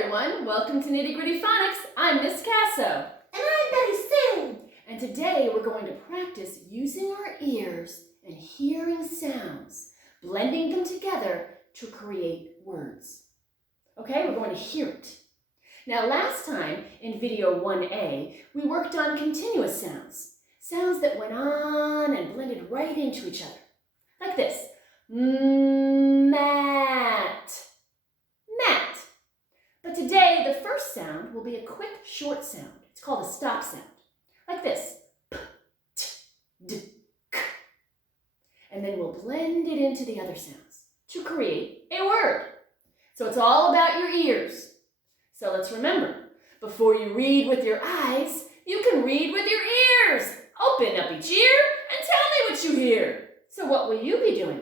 everyone, welcome to Nitty Gritty Phonics. I'm Miss Kasso. And I'm Betty Sue. And today we're going to practice using our ears and hearing sounds, blending them together to create words. Okay, we're going to hear it. Now last time in video 1A, we worked on continuous sounds. Sounds that went on and blended right into each other. Like this. Mat. Mat. But today, the first sound will be a quick, short sound. It's called a stop sound. Like this. P, t, d, k. And then we'll blend it into the other sounds to create a word. So it's all about your ears. So let's remember, before you read with your eyes, you can read with your ears. Open up each ear and tell me what you hear. So what will you be doing?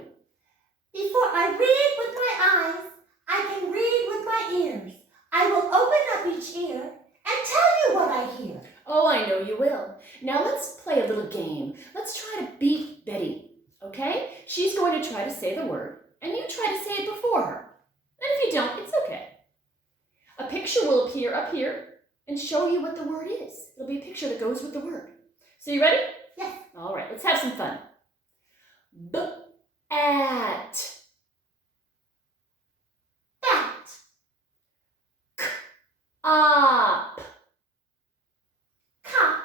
Before I read with my eyes, I can read with my ears. I will open up each ear and tell you what I hear. Oh, I know you will. Now let's play a little game. Let's try to beat Betty, okay? She's going to try to say the word, and you try to say it before her. And if you don't, it's okay. A picture will appear up here and show you what the word is. It'll be a picture that goes with the word. So you ready? Yes. All right, let's have some fun. At. Bat. Op. Cop.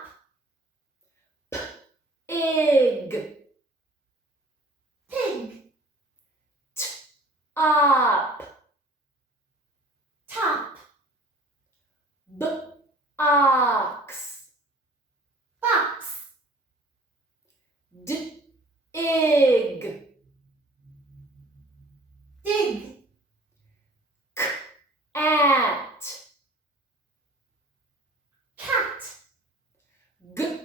Ig. Pig. Op. Top. Ox. Box. Ig. Dig. At. Cat. Gum.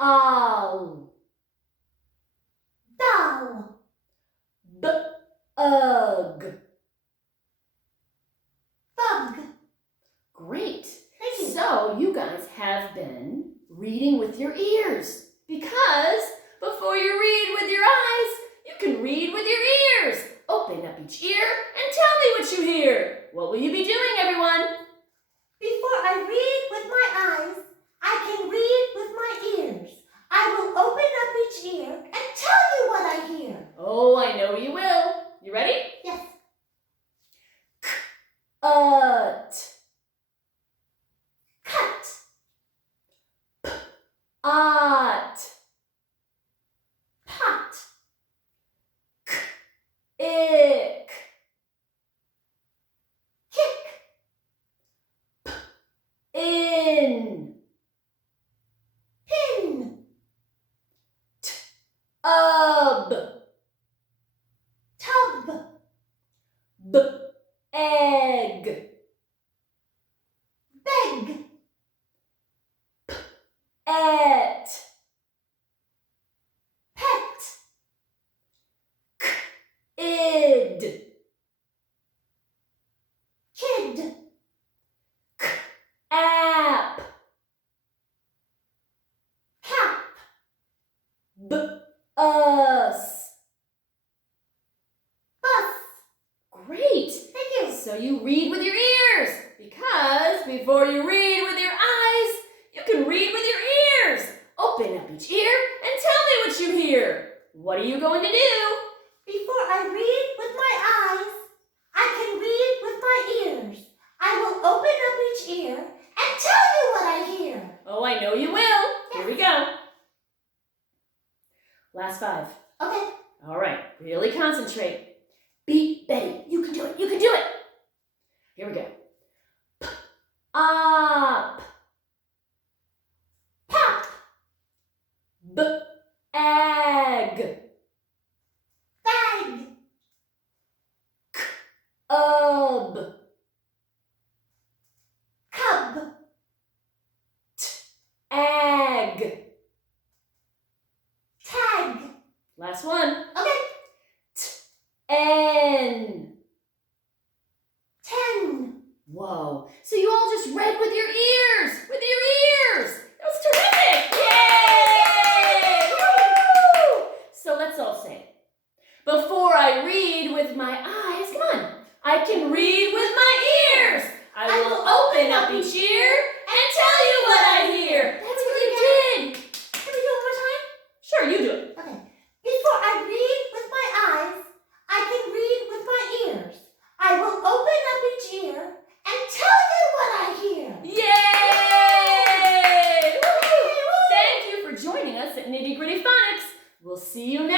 Al. Doll. Bug. Bug. Great. Thank you. So you guys have been reading with your ears because before you read with your eyes, you can read with your ears. Open up each ear and tell me what you hear. What will you be doing, everyone? Before I read with my eyes, I can read with my ears. I will open up each ear and tell you what I hear. Oh, I know you will. You ready? Yes. Ut. Cut. Ot. Pot. Ick. Kick. In. Pin. Ub. Tub. Egg. Beg. Et. Pet. Id. Kid. App. Cap. Us. Bus. Great. Thank you. So you read with your ears because before you read with your eyes, you can read with your ears. Open up each ear and tell me what you hear. What are you going to do? Before I read with my eyes, I can read with my ears. I will open up each ear and tell you what I hear. Oh, I know you will. Here we go. Last 5. Okay. All right, really concentrate. Beat Betty. You can do it. You can do it. Here we go. Op. Pop. Ag. Bag. Ub. Cub. Ag. Tag. Last one. Okay. N. 10. Whoa. So you all just read with your ears. With your ears. That was terrific. Yay! Woo! So let's all say it. Before I read with my eyes, come on, I can read with my ears. I will open up each ear and tell you what I hear. That's what you did. Can we do it one more time? Sure, you do it. Okay. Before I read with my eyes, I can read with my ears. I will open up each ear and tell you what I hear. Yay! Woo! Thank you for joining us at Nitty Gritty Phonics. We'll see you next time.